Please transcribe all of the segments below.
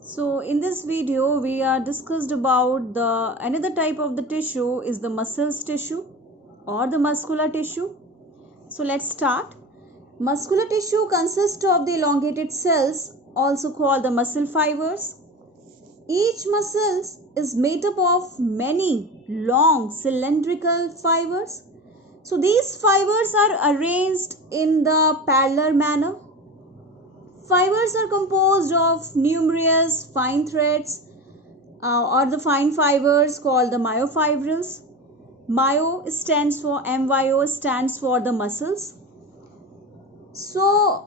So in this video we are discussed about the another type of the tissue is the muscles tissue or the muscular tissue. So let's start. Muscular tissue consists of the elongated cells, also called the muscle fibers. Each muscle is made up of many long cylindrical fibers. So these fibers are arranged in the parallel manner. Fibers are composed of numerous fine threads or the fine fibers called the myofibrils. MYO stands for the muscles. So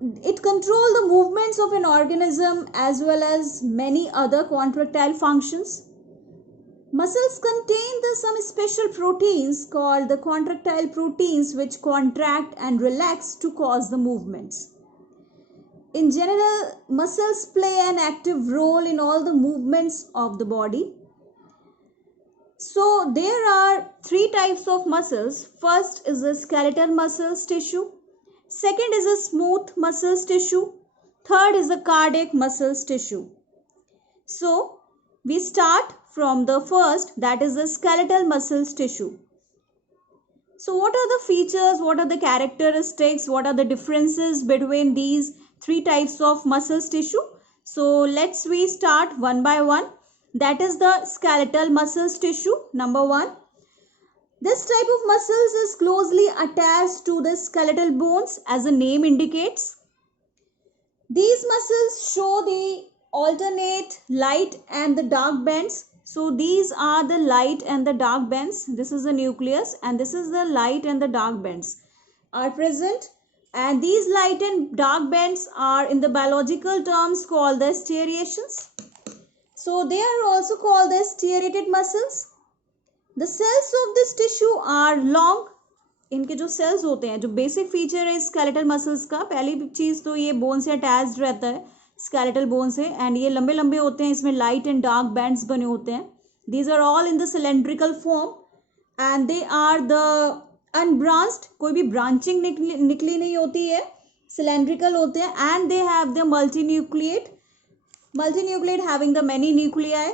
it controls the movements of an organism as well as many other contractile functions. Muscles contain some special proteins called the contractile proteins which contract and relax to cause the movements. In general, muscles play an active role in all the movements of the body. So there are three types of muscles. First is the skeletal muscles tissue. Second is the smooth muscles tissue. Third is the cardiac muscles tissue. So we start from the first, that is the skeletal muscles tissue. So what are the features, what are the characteristics, what are the differences between these three types of muscles tissue? So we start one by one. That is the skeletal muscles tissue. Number one, this type of muscles is closely attached to the skeletal bones as the name indicates. These muscles show the alternate light and the dark bands. So these are the light and the dark bands. This is the nucleus and this is the light and the dark bands are present. And these light and dark bands are in the biological terms called the striations. So they are also called the striated muscles. The cells of this tissue are long. इनके जो sales होते हैं, जो basic feature है skeletal muscles का, पहली चीज तो ये बोन से अटैच्ड रहता है, स्केलेटल बोन से, एंड ये लंबे लंबे होते हैं, इसमें लाइट एंड डार्क बैंड्स बने होते हैं. These are all in the cylindrical form and they are the unbranched, कोई भी ब्रांचिंग निकली नहीं होती है, सिलेंड्रिकल होते हैं, and they have the multinucleate having the many nuclei.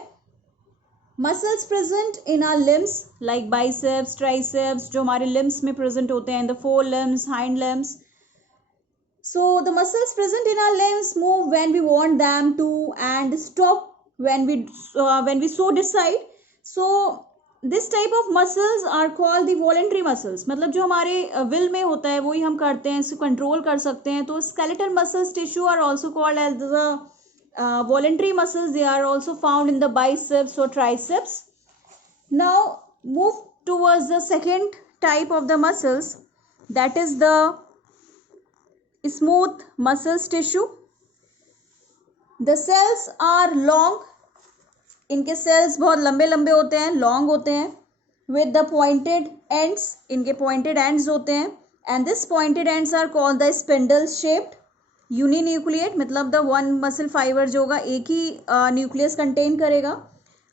Muscles present in our limbs like biceps, triceps, जो हमारे limbs में present होते हैं, the forelimbs, hind limbs. So the muscles present in our limbs move when we want them to and stop when we so decide. So this type of muscles are called the voluntary muscles. मतलब जो हमारे will में होता है वही हम करते हैं, इसको control कर सकते हैं. तो skeletal muscles tissue are also called as the voluntary muscles. They are also found in the biceps or triceps. Now move towards the second type of the muscles, that is the smooth muscles tissue. The cells are long. इनके cells बहुत लंबे लंबे होते हैं, long होते हैं, with the pointed ends. इनके pointed ends होते हैं, and this pointed ends are called the spindle shaped. Uninucleate मतलब द वन मसल फाइबर जो होगा एक ही न्यूक्लियस कंटेन करेगा.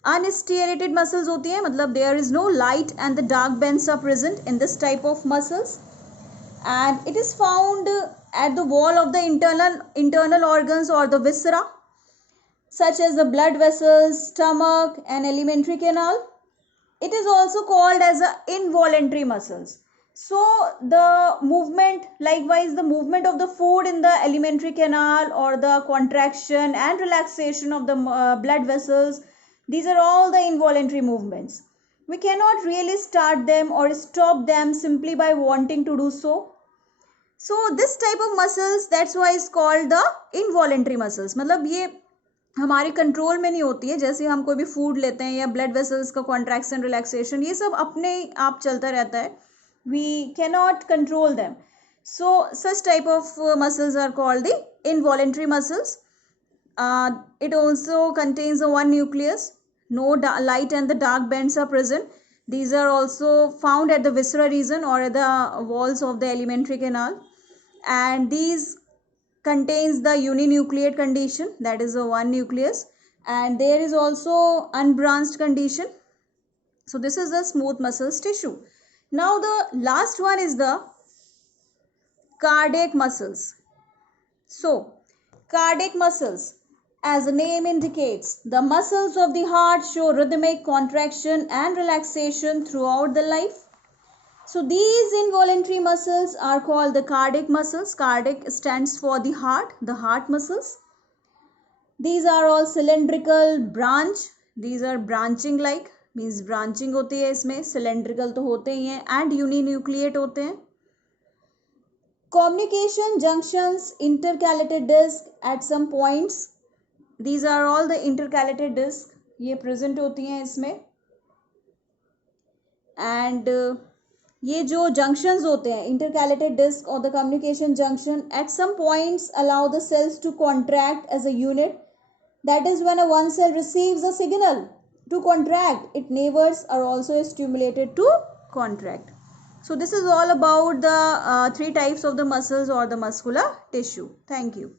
अनस्टिएटेड मसल्स होती हैं, मतलब there is no light and the dark bands are present in this type of muscles and it is found at the wall of the internal organs और the viscera such as the blood vessels, stomach and alimentary canal. It is also called as the involuntary muscles. So the movement, likewise the movement of the food in the alimentary canal or the contraction and relaxation of the blood vessels, these are all the involuntary movements. We cannot really start them or stop them simply by wanting to do so. So this type of muscles, that's why it's called the involuntary muscles. मतलब ये हमारे control में नहीं होती है, जैसे हम कोई भी फूड लेते हैं या ब्लड वेसल्स का कॉन्ट्रैक्शन रिलैक्सेशन, ये सब अपने आप चलता रहता है. We cannot control them. So such type of muscles are called the involuntary muscles. It also contains the one nucleus. No light and the dark bands are present. These are also found at the viscera region or at the walls of the alimentary canal. And these contains the uninucleate condition, that is the one nucleus. And there is also unbranched condition. So this is the smooth muscles tissue. Now the last one is the cardiac muscles. So cardiac muscles, As the name indicates, the muscles of the heart show rhythmic contraction and relaxation throughout the life. So these involuntary muscles are called the cardiac muscles. Cardiac stands for the heart muscles. These are all cylindrical branch. These are branching like, means branching होती है इसमें, cylindrical तो होते ही हैं and uninucleate होते हैं. Communication junctions, intercalated disc at some points. These are all the intercalated disc. ये present होती हैं इसमें. And ये जो junctions होते हैं, intercalated disc or the communication junction, at some points allow the cells to contract as a unit. That is when one cell receives a signal to contract, its neighbors are also stimulated to contract. So this is all about the three types of the muscles or the muscular tissue. Thank you.